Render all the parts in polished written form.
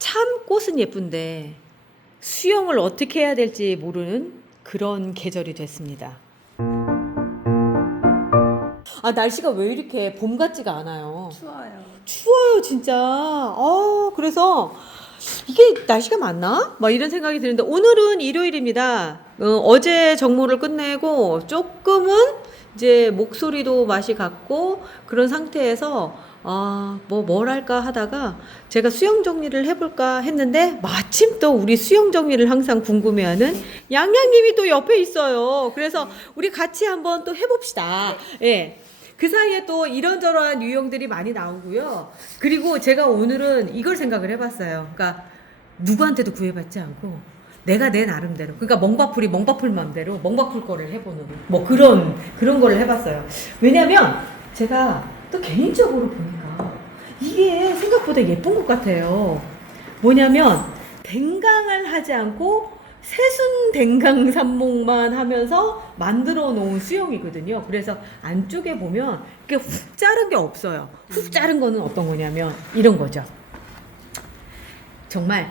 참 꽃은 예쁜데 수영을 어떻게 해야 될지 모르는 그런 계절이 됐습니다. 아, 날씨가 왜 이렇게 봄 같지가 않아요. 추워요. 추워요, 진짜. 그래서 이게 날씨가 맞나? 막 이런 생각이 드는데 오늘은 일요일입니다. 어제 정모를 끝내고 조금은 이제 목소리도 맛이 갔고 그런 상태에서 뭘 할까 하다가 제가 수영 정리를 해볼까 했는데 마침 또 우리 수영 정리를 항상 궁금해하는 양양님이 또 옆에 있어요. 그래서 우리 같이 한번 또 해봅시다. 예. 그 사이에 또 이런저런 유형들이 많이 나오고요. 그리고 제가 오늘은 이걸 생각을 해봤어요. 그러니까 누구한테도 구애받지 않고 내가 내 나름대로, 그러니까 멍바풀 맘대로 멍바풀 거를 해보는 뭐 그런 거를 해봤어요. 왜냐면 제가 또 개인적으로 보니까 이게 생각보다 예쁜 것 같아요. 뭐냐면 댕강을 하지 않고 새순 댕강 삽목만 하면서 만들어 놓은 수영이거든요. 그래서 안쪽에 보면 이렇게 훅 자른 게 없어요. 훅 자른 거는 어떤 거냐면 이런 거죠. 정말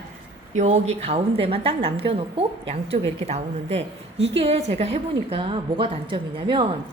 여기 가운데만 딱 남겨놓고 양쪽에 이렇게 나오는데, 이게 제가 해보니까 뭐가 단점이냐면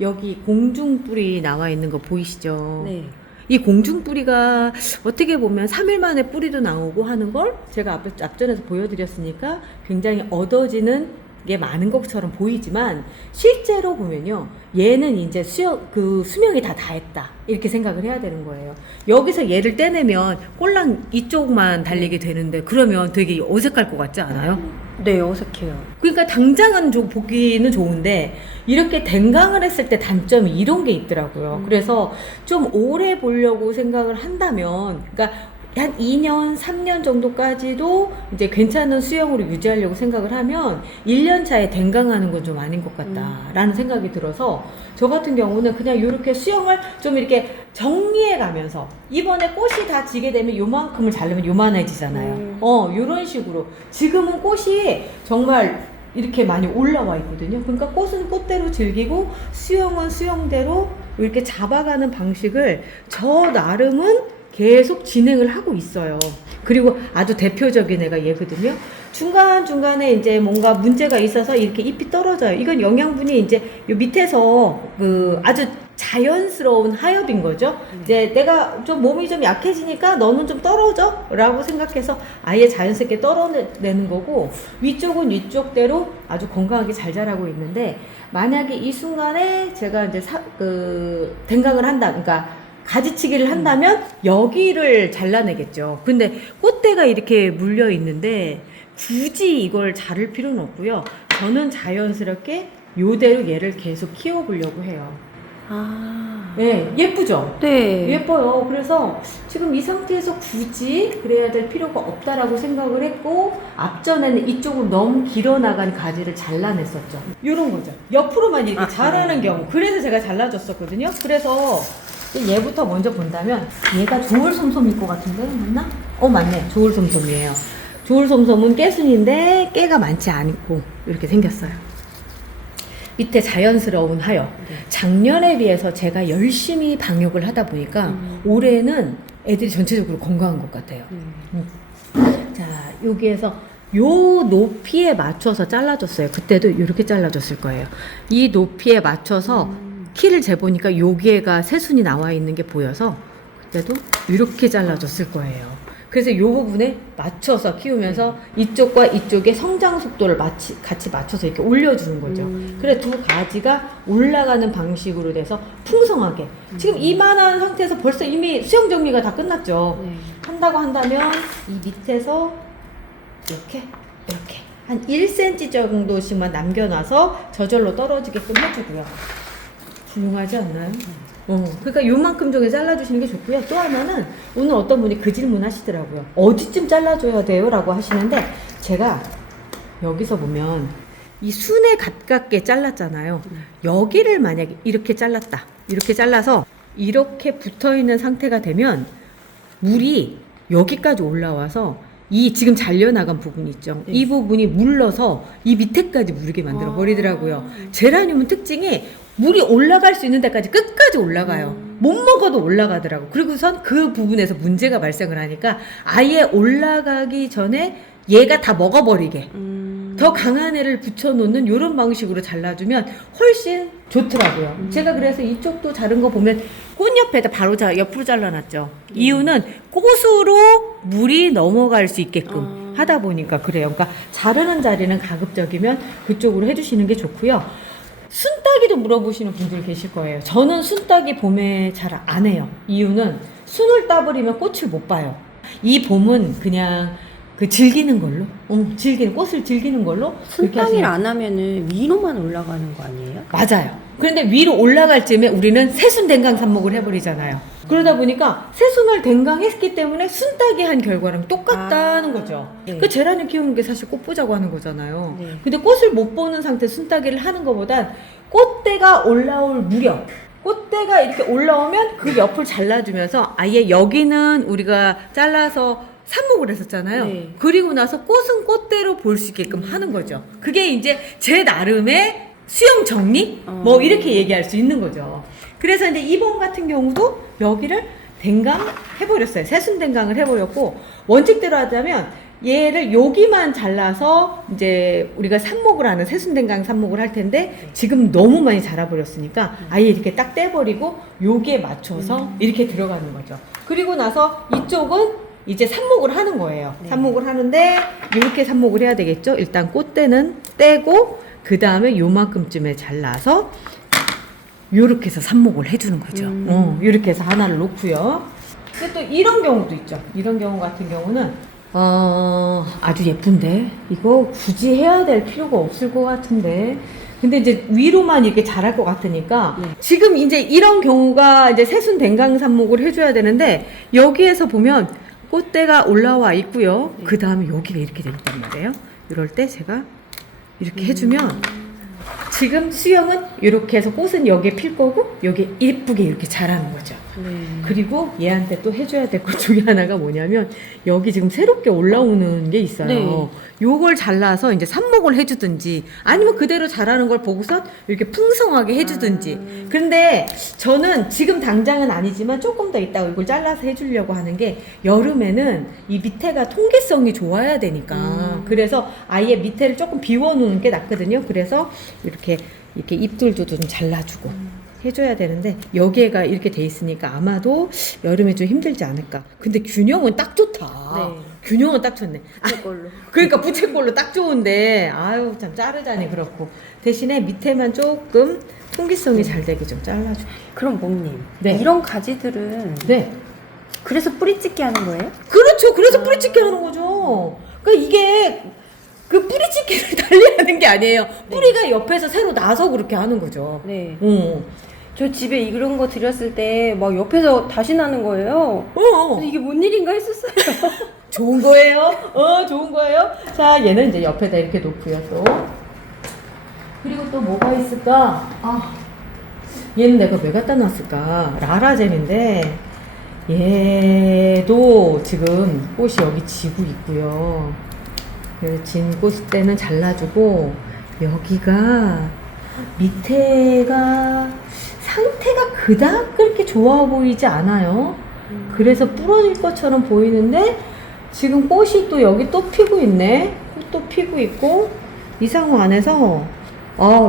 여기 공중뿔이 나와 있는 거 보이시죠? 네. 이 공중뿌리가 어떻게 보면 3일 만에 뿌리도 나오고 하는 걸 제가 앞전에서 보여드렸으니까 굉장히 얻어지는 게 많은 것처럼 보이지만 실제로 보면요, 얘는 이제 수명이 다 했다 이렇게 생각을 해야 되는 거예요. 여기서 얘를 떼내면 꼴랑 이쪽만 달리게 되는데 그러면 되게 어색할 것 같지 않아요? 네, 어색해요. 그러니까 당장은 보기는 좋은데 이렇게 댕강을 했을 때 단점이 이런 게 있더라고요. 그래서 좀 오래 보려고 생각을 한다면, 그러니까 한 2년, 3년 정도까지도 이제 괜찮은 수영으로 유지하려고 생각을 하면 1년 차에 댕강하는 건 좀 아닌 것 같다라는 생각이 들어서 저 같은 경우는 그냥 이렇게 수영을 좀 이렇게 정리해 가면서, 이번에 꽃이 다 지게 되면 요만큼을 자르면 요만해지잖아요. 요런 식으로 지금은 꽃이 정말 이렇게 많이 올라와 있거든요. 그러니까 꽃은 꽃대로 즐기고 수영은 수영대로 이렇게 잡아가는 방식을 저 나름은 계속 진행을 하고 있어요. 그리고 아주 대표적인 애가 얘거든요. 중간중간에 이제 뭔가 문제가 있어서 이렇게 잎이 떨어져요. 이건 영양분이 이제 요 밑에서 아주 자연스러운 하엽인 거죠. 이제 내가 좀 몸이 좀 약해지니까 너는 좀 떨어져 라고 생각해서 아예 자연스럽게 떨어내는 거고, 위쪽은 위쪽대로 아주 건강하게 잘 자라고 있는데, 만약에 이 순간에 제가 이제 댕강을 한다, 그러니까 가지치기를 한다면 여기를 잘라내겠죠. 근데 꽃대가 이렇게 물려 있는데 굳이 이걸 자를 필요는 없고요. 저는 자연스럽게 요대로 얘를 계속 키워보려고 해요. 네, 예쁘죠? 네. 예뻐요. 그래서 지금 이 상태에서 굳이 그래야 될 필요가 없다라고 생각을 했고, 앞전에는 이쪽으로 너무 길어나간 가지를 잘라냈었죠. 요런 거죠. 옆으로만 이렇게 자라는 경우. 그래서 제가 잘라줬었거든요. 그래서 얘부터 먼저 본다면 얘가 조울솜솜일 것 같은데 맞나? 맞네. 조울솜솜이에요. 조울솜솜은 깨순인데 깨가 많지 않고 이렇게 생겼어요. 밑에 자연스러운 하엽. 작년에 비해서 제가 열심히 방역을 하다 보니까 올해는 애들이 전체적으로 건강한 것 같아요. 자, 여기에서 요 높이에 맞춰서 잘라줬어요. 그때도 이렇게 잘라줬을 거예요. 이 높이에 맞춰서 키를 재보니까 여기에가 새순이 나와 있는 게 보여서 그때도 이렇게 잘라줬을 거예요. 그래서 이 부분에 맞춰서 키우면서 이쪽과 이쪽의 성장 속도를 같이 맞춰서 이렇게 올려주는 거죠. 그래 두 가지가 올라가는 방식으로 돼서 풍성하게. 지금 이만한 상태에서 벌써 이미 수영 정리가 다 끝났죠. 한다고 한다면 이 밑에서 이렇게 한 1cm 정도씩만 남겨놔서 저절로 떨어지게끔 해주고요. 훌륭하지 않나요? 그러니까 요만큼 정도 잘라주시는 게 좋고요. 또 하나는 오늘 어떤 분이 그 질문 하시더라고요. 어디쯤 잘라줘야 돼요? 라고 하시는데, 제가 여기서 보면 이 순에 가깝게 잘랐잖아요. 여기를 만약에 이렇게 잘랐다. 이렇게 잘라서 이렇게 붙어있는 상태가 되면 물이 여기까지 올라와서 이 지금 잘려나간 부분이 있죠. 이 부분이 물러서 이 밑에까지 무르게 만들어 버리더라고요. 제라늄은 특징이 물이 올라갈 수 있는 데까지 끝까지 올라가요. 못 먹어도 올라가더라고. 그리고선 그 부분에서 문제가 발생을 하니까 아예 올라가기 전에 얘가 다 먹어버리게 더 강한 애를 붙여놓는 이런 방식으로 잘라주면 훨씬 좋더라고요. 제가 그래서 이쪽도 자른 거 보면 꽃 옆에다 바로 옆으로 잘라놨죠. 이유는 꽃으로 물이 넘어갈 수 있게끔 하다 보니까 그래요. 그러니까 자르는 자리는 가급적이면 그쪽으로 해주시는 게 좋고요. 순따기도 물어보시는 분들 계실 거예요. 저는 순따기 봄에 잘 안 해요. 이유는 순을 따버리면 꽃을 못 봐요. 이 봄은 그냥 그 즐기는 걸로, 즐기는 꽃을 즐기는 걸로. 순따기를 안 하면은 위로만 올라가는 거 아니에요? 맞아요. 그런데 위로 올라갈 쯤에 우리는 새순댕강 삽목을 해버리잖아요. 그러다 보니까 새순을 댕강했기 때문에 순따기 한 결과랑 똑같다는 거죠. 네. 그 제라늄 키우는 게 사실 꽃 보자고 하는 거잖아요. 네. 근데 꽃을 못 보는 상태 순따기를 하는 것보단 꽃대가 올라올 무렵, 꽃대가 이렇게 올라오면 그 옆을 잘라주면서 아예 여기는 우리가 잘라서 삽목을 했었잖아요. 네. 그리고 나서 꽃은 꽃대로 볼 수 있게끔 하는 거죠. 그게 이제 제 나름의 수영 정리? 뭐 이렇게 얘기할 수 있는 거죠. 그래서 이제 이번 같은 경우도 여기를 댕강 해버렸어요. 새순 댕강을 해버렸고, 원칙대로 하자면 얘를 여기만 잘라서 이제 우리가 삽목을 하는 새순 댕강 삽목을 할 텐데 지금 너무 많이 자라버렸으니까 아예 이렇게 딱 떼버리고 여기에 맞춰서 이렇게 들어가는 거죠. 그리고 나서 이쪽은 이제 삽목을 하는 거예요. 네. 삽목을 하는데 이렇게 삽목을 해야 되겠죠. 일단 꽃대는 떼고 그 다음에 요만큼쯤에 잘라서 요렇게 해서 삽목을 해주는 거죠. 요렇게 해서 하나를 놓고요. 근데 또 이런 경우도 있죠. 이런 경우 같은 경우는 아주 예쁜데 이거 굳이 해야 될 필요가 없을 것 같은데, 근데 이제 위로만 이렇게 자랄 것 같으니까 지금 이제 이런 경우가 이제 새순 댕강 삽목을 해줘야 되는데 여기에서 보면 꽃대가 올라와 있고요. 그 다음에 여기가 이렇게 돼 있단 말이에요. 이럴 때 제가 이렇게 해주면 지금 수영은 이렇게 해서 꽃은 여기에 필 거고 여기에 예쁘게 이렇게 자라는 거죠. 네. 그리고 얘한테 또 해줘야 될 것 중에 하나가 뭐냐면 여기 지금 새롭게 올라오는 게 있어요. 네. 요걸 잘라서 이제 삽목을 해주든지 아니면 그대로 자라는 걸 보고서 이렇게 풍성하게 해주든지. 그런데 저는 지금 당장은 아니지만 조금 더 있다가 이걸 잘라서 해주려고 하는 게 여름에는 이 밑에가 통기성이 좋아야 되니까 그래서 아예 밑에를 조금 비워놓는 게 낫거든요. 그래서 이렇게 잎들도 좀 잘라주고 해줘야 되는데 여기가 이렇게 돼 있으니까 아마도 여름에 좀 힘들지 않을까. 근데 균형은 딱 좋다. 네. 균형은 딱 좋네. 이걸로. 그러니까 부채꼴로 딱 좋은데 아유 참 자르자니 그렇고 대신에 밑에만 조금 통기성이 잘 되게 좀 잘라줘. 그럼 몽님, 네. 이런 가지들은 네. 그래서 뿌리찍기 하는 거예요? 그렇죠. 그래서 뿌리찍기 하는 거죠. 그러니까 이게 그 뿌리찍기를 달리하는 게 아니에요. 뿌리가 옆에서 새로 나서 그렇게 하는 거죠. 네. 어. 저 집에 이런 거 드렸을 때 막 옆에서 다시 나는 거예요. 그래서 이게 뭔 일인가 했었어요. 좋은 거예요. 좋은 거예요. 자, 얘는 이제 옆에다 이렇게 놓고요, 또. 그리고 또 뭐가 있을까? 얘는 내가 왜 갖다 놨을까? 라라젠인데, 얘도 지금 꽃이 여기 지고 있고요. 진 꽃 때는 잘라주고, 여기가 밑에가 상태가 그닥 그렇게 좋아 보이지 않아요. 그래서 부러질 것처럼 보이는데 지금 꽃이 또 여기 또 피고 있네. 꽃도 피고 있고 이 상황 안에서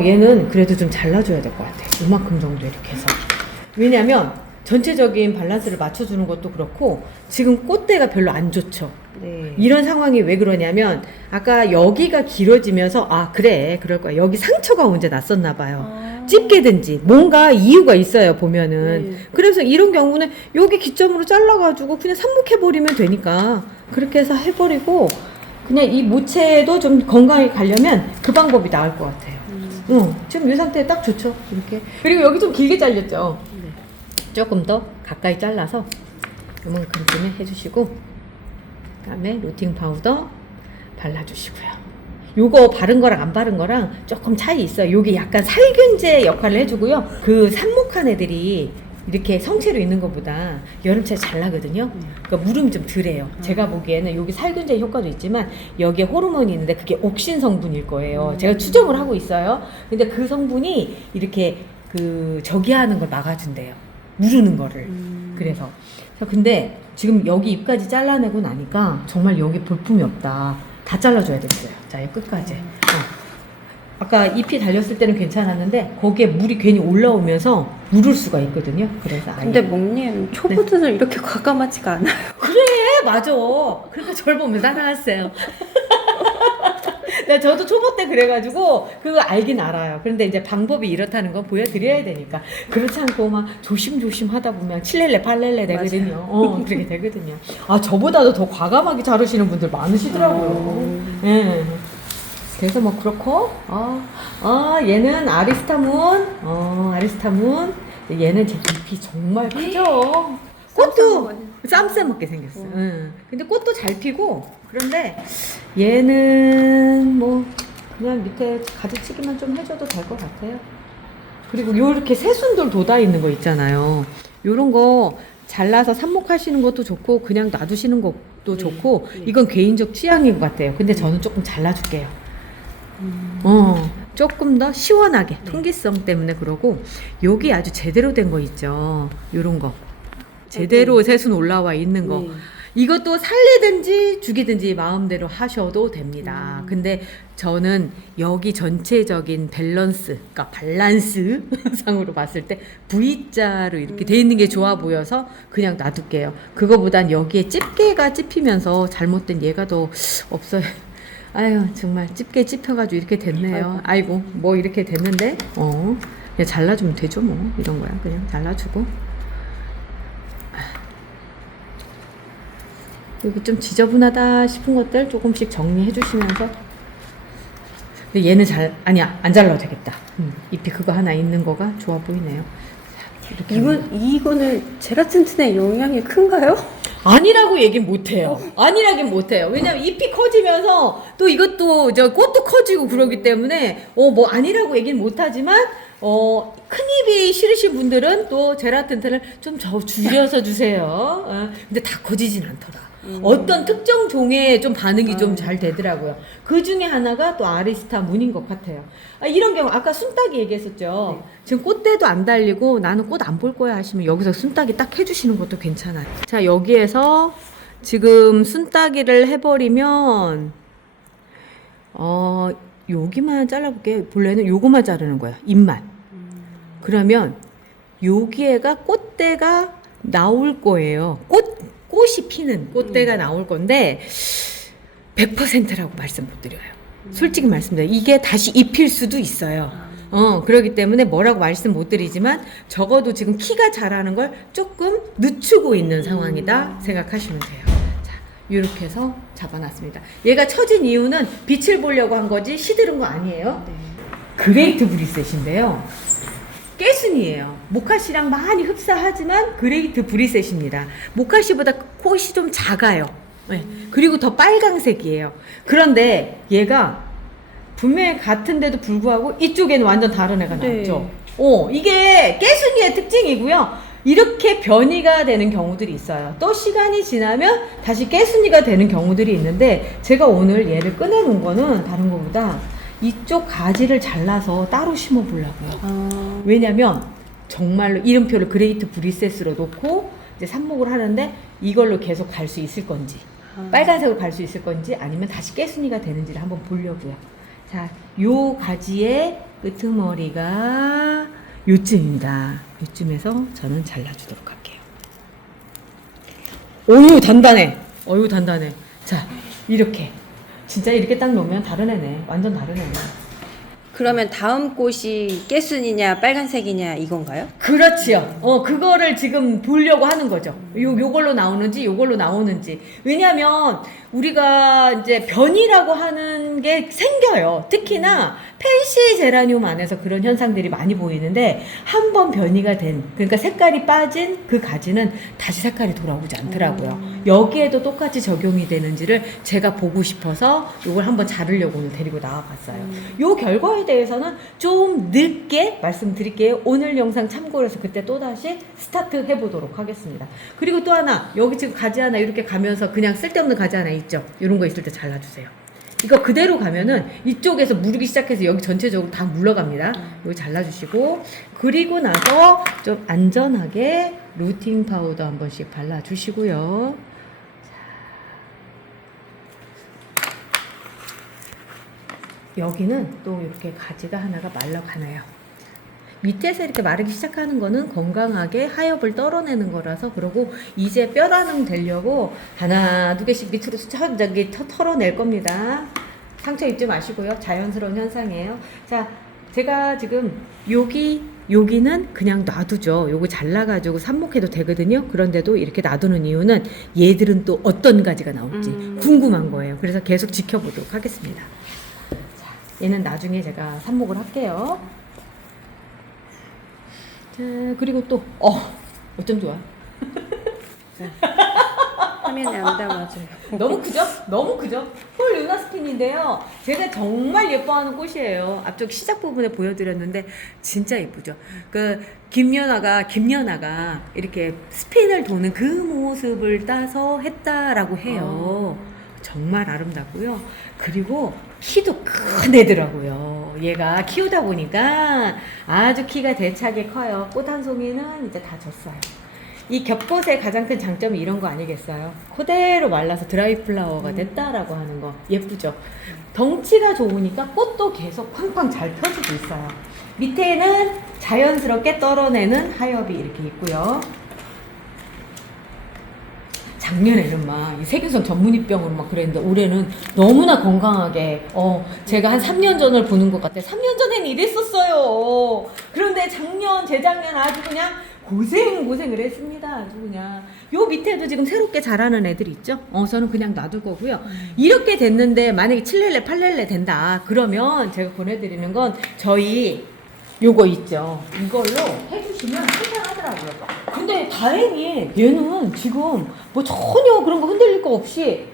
얘는 그래도 좀 잘라줘야 될 것 같아요. 이만큼 정도 이렇게 해서. 왜냐면 전체적인 밸런스를 맞춰주는 것도 그렇고 지금 꽃대가 별로 안 좋죠. 네. 이런 상황이 왜 그러냐면 아까 여기가 길어지면서 그래 그럴 거야. 여기 상처가 언제 났었나 봐요. 찝게든지 뭔가 이유가 있어요 보면은. 그래서 이런 경우는 여기 기점으로 잘라가지고 그냥 삽목해버리면 되니까 그렇게 해서 해버리고 그냥 이 모체도 좀 건강하게 가려면 그 방법이 나을 것 같아요. 지금 이 상태에 딱 좋죠 이렇게. 그리고 여기 좀 길게 잘렸죠. 조금 더 가까이 잘라서 요만큼쯤에 해주시고 그 다음에 로팅 파우더 발라주시고요. 요거 바른 거랑 안 바른 거랑 조금 차이 있어요. 요게 약간 살균제 역할을 해주고요. 그 삽목한 애들이 이렇게 성체로 있는 것보다 여름철에 잘 나거든요. 그러니까 물음이 좀 덜해요. 제가 보기에는 여기 살균제 효과도 있지만 여기에 호르몬이 있는데 그게 옥신 성분일 거예요. 제가 추정을 하고 있어요. 근데 그 성분이 이렇게 저기 하는 걸 막아준대요. 무르는 거를. 그래서 근데 지금 여기 잎까지 잘라내고 나니까 정말 여기 볼품이 없다. 다 잘라줘야 되겠어요. 자, 이 끝까지. 아까 잎이 달렸을 때는 괜찮았는데 거기에 물이 괜히 올라오면서 물을 수가 있거든요. 그래서 아예. 근데 몽님 초보들은 이렇게 과감하지가 않아요. 그래, 맞아. 그러니까 저를 보면 따라하세요. 저도 초보 때 그래가지고 그거 알긴 알아요. 그런데 이제 방법이 이렇다는 건 보여드려야 되니까. 그렇지 않고 막 조심조심 하다 보면 7렐레 8렐레 되거든요. 그렇게 되거든요. 아, 저보다도 더 과감하게 자르시는 분들 많으시더라고요. 예. 그래서 뭐 그렇고 얘는 아리스타문. 아리스타문. 얘는 제 잎이 정말 크죠. 꽃도 쌈싸먹게 생겼어요. 근데 꽃도 잘 피고. 그런데 얘는 뭐 그냥 밑에 가지치기만 좀 해줘도 될 것 같아요. 그리고 요렇게 새순들 돋아 있는 거 있잖아요. 요런 거 잘라서 삽목하시는 것도 좋고 그냥 놔두시는 것도 좋고 이건 개인적 취향인 것 같아요. 근데 저는 조금 잘라줄게요. 조금 더 시원하게 통기성 때문에. 그러고 여기 아주 제대로 된 거 있죠. 요런 거 제대로 새순 올라와 있는 거. 이것도 살리든지 죽이든지 마음대로 하셔도 됩니다. 근데 저는 여기 전체적인 밸런스, 그러니까 밸런스 상으로 봤을 때 V자로 이렇게 돼 있는 게 좋아 보여서 그냥 놔둘게요. 그거보단 여기에 집게가 찝히면서 잘못된 얘가 더 없어요. 아유, 정말 집게 찝혀가지고 이렇게 됐네요. 아이고, 뭐 이렇게 됐는데 그냥 잘라주면 되죠. 뭐 이런 거야. 그냥 잘라주고. 여기 좀 지저분하다 싶은 것들 조금씩 정리해 주시면서. 근데 얘는 안 잘라도 되겠다. 잎이 그거 하나 있는 거가 좋아 보이네요. 자, 이거는 제라틴틴의 영향이 큰가요? 아니라고 얘기 못해요. 아니라긴 못해요. 왜냐면 잎이 커지면서 또 이것도 꽃도 커지고 그러기 때문에 뭐 아니라고 얘기는 못하지만 큰 잎이 싫으신 분들은 또 제라틴틴을 좀 줄여서 주세요. 근데 다 커지진 않더라. 어떤 특정 종에 좀 반응이 좀 잘 되더라고요. 그 중에 하나가 또 아리스타 문인 것 같아요. 이런 경우 아까 순따기 얘기했었죠. 지금 꽃대도 안 달리고 나는 꽃 안 볼 거야 하시면 여기서 순따기 딱 해주시는 것도 괜찮아요. 자, 여기에서 지금 순따기를 해버리면 여기만 잘라볼게요. 본래는 요거만 자르는 거야. 잎만. 그러면 여기에가 꽃대가 나올 거예요. 꽃이 피는 꽃대가 나올 건데 100%라고 말씀 못 드려요. 솔직히 말씀드려요. 이게 다시 잎일 수도 있어요. 그렇기 때문에 뭐라고 말씀 못 드리지만 적어도 지금 키가 자라는 걸 조금 늦추고 있는 상황이다 생각하시면 돼요. 자, 이렇게 해서 잡아놨습니다. 얘가 처진 이유는 빛을 보려고 한 거지 시들은 거 아니에요. 그레이트 브리셋인데요. 깨순이에요. 모카씨랑 많이 흡사하지만 그레이트 브리셋입니다. 모카씨보다 꽃이 좀 작아요. 네. 그리고 더 빨강색이에요. 그런데 얘가 분명히 같은데도 불구하고 이쪽에는 완전 다른 애가 나왔죠. 이게 깨순이의 특징이고요. 이렇게 변이가 되는 경우들이 있어요. 또 시간이 지나면 다시 깨순이가 되는 경우들이 있는데 제가 오늘 얘를 꺼내놓은 거는 다른 것보다 이쪽 가지를 잘라서 따로 심어 보려고요. 왜냐면 정말로 이름표를 그레이트 브리셋으로 놓고 이제 삽목을 하는데 이걸로 계속 갈 수 있을 건지 빨간색으로 갈 수 있을 건지 아니면 다시 깨순이가 되는지를 한번 보려고요. 자, 요 가지의 끄트머리가 요쯤입니다. 요쯤에서 저는 잘라주도록 할게요. 어유 단단해. 단단해. 자, 이렇게 진짜 이렇게 딱 놓으면 다른 애네. 완전 다른 애네. 그러면 다음 꽃이 깨순이냐 빨간색이냐 이건가요? 그렇지요. 그거를 지금 보려고 하는 거죠. 요걸로 나오는지 요걸로 나오는지. 왜냐면 우리가 이제 변이라고 하는 게 생겨요. 특히나 펜시 제라늄 안에서 그런 현상들이 많이 보이는데 한 번 변이가 된, 그러니까 색깔이 빠진 그 가지는 다시 색깔이 돌아오지 않더라고요. 여기에도 똑같이 적용이 되는지를 제가 보고 싶어서 요걸 한번 자르려고 오늘 데리고 나와봤어요. 요 결과에 대해서는 좀 늦게 말씀드릴게요. 오늘 영상 참고로 해서 그때 또다시 스타트 해보도록 하겠습니다. 그리고 또 하나, 여기 지금 가지 하나 이렇게 가면서 그냥 쓸데없는 가지 하나 있죠. 이런 거 있을 때 잘라주세요. 이거 그대로 가면은 이쪽에서 무르기 시작해서 여기 전체적으로 다 물러갑니다. 이거 잘라주시고, 그리고 나서 좀 안전하게 루팅 파우더 한 번씩 발라주시고요. 여기는 또 이렇게 가지가 하나가 말라가네요. 밑에서 이렇게 마르기 시작하는 거는 건강하게 하엽을 떨어내는 거라서, 그러고 이제 뼈 나눔 되려고 하나 두 개씩 밑으로 저기 털어낼 겁니다. 상처 입지 마시고요. 자연스러운 현상이에요. 자, 제가 지금 여기는 그냥 놔두죠. 요거 잘라가지고 삽목해도 되거든요. 그런데도 이렇게 놔두는 이유는 얘들은 또 어떤 가지가 나올지 궁금한 거예요. 그래서 계속 지켜보도록 하겠습니다. 자, 얘는 나중에 제가 삽목을 할게요. 자, 그리고 또 어쩜 좋아. 화면에 안 담아져요. 너무 크죠? 너무 크죠? 폴 루나스핀인데요. 제가 정말 예뻐하는 꽃이에요. 앞쪽 시작 부분에 보여드렸는데 진짜 예쁘죠? 그 김연아가 이렇게 스핀을 도는 그 모습을 따서 했다라고 해요. 정말 아름답고요. 그리고 키도 큰 애더라고요. 얘가 키우다 보니까 아주 키가 대차게 커요. 꽃 한 송이는 이제 다 졌어요. 이 겹꽃의 가장 큰 장점이 이런 거 아니겠어요? 그대로 말라서 드라이 플라워가 됐다라고 하는 거. 예쁘죠? 덩치가 좋으니까 꽃도 계속 팡팡 잘 펴지고 있어요. 밑에는 자연스럽게 떨어내는 하엽이 이렇게 있고요. 작년에는 막 이 세균성 전문이병으로 막 그랬는데 올해는 너무나 건강하게 제가 한 3년 전을 보는 것 같아요. 3년 전엔 이랬었어요. 그런데 재작년 아주 그냥 고생을 했습니다. 아주 그냥. 요 밑에도 지금 새롭게 자라는 애들이 있죠? 저는 그냥 놔둘 거고요. 이렇게 됐는데 만약에 7렐레, 8렐레 된다. 그러면 제가 보내드리는 건 저희 요거 있죠? 이걸로 해주시면 괜찮하더라고요. 근데 다행히 얘는 지금 뭐 전혀 그런 거 흔들릴 거 없이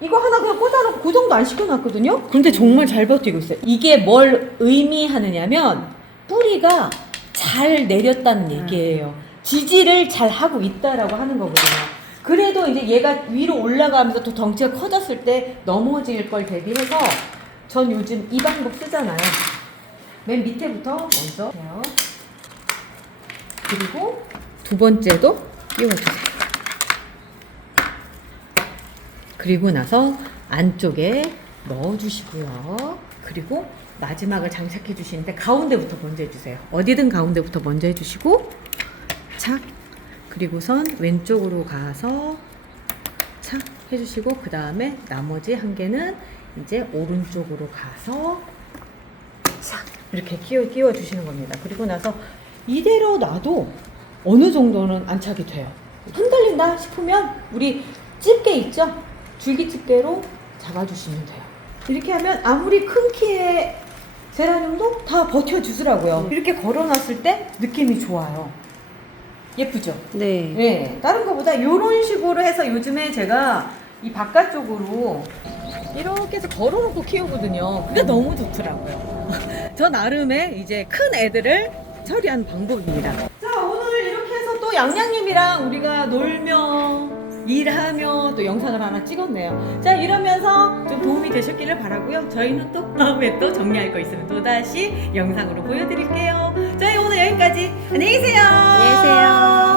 이거 하나 그냥 꽂아놓고 고정도 안 시켜놨거든요? 근데 정말 잘 버티고 있어요. 이게 뭘 의미하느냐면 뿌리가 잘 내렸다는 얘기예요. 지지를 잘 하고 있다라고 하는 거거든요. 그래도 이제 얘가 위로 올라가면서 또 덩치가 커졌을 때 넘어질 걸 대비해서 전 요즘 이 방법 쓰잖아요. 맨 밑에부터 먼저 해요. 그리고 두 번째도 끼워주세요. 그리고 나서 안쪽에 넣어주시고요. 그리고 마지막을 장착해 주시는데 가운데부터 먼저 해주세요. 어디든 가운데부터 먼저 해주시고 착, 그리고선 왼쪽으로 가서 착 해주시고, 그 다음에 나머지 한 개는 이제 오른쪽으로 가서 착 이렇게 끼워 주시는 겁니다. 그리고 나서 이대로 놔도 어느 정도는 안착이 돼요. 흔들린다 싶으면 우리 집게 있죠? 줄기 집게로 잡아주시면 돼요. 이렇게 하면 아무리 큰 키의 제라늄도 다 버텨주더라고요. 이렇게 걸어놨을 때 느낌이 좋아요. 예쁘죠? 네. 네. 다른 것보다 이런 식으로 해서 요즘에 제가 이 바깥쪽으로 이렇게 해서 걸어놓고 키우거든요. 그게 너무 좋더라고요. 저 나름의 이제 큰 애들을 처리하는 방법입니다. 자, 오늘 이렇게 해서 또 양양님이랑 우리가 놀며 일하며 또 영상을 하나 찍었네요. 자, 이러면서 좀 도움이 되셨기를 바라고요. 저희는 또 다음에 또 정리할 거 있으면 또다시 영상으로 보여드릴게요. 저희 오늘 여기까지. 안녕히 계세요. 안녕히 계세요.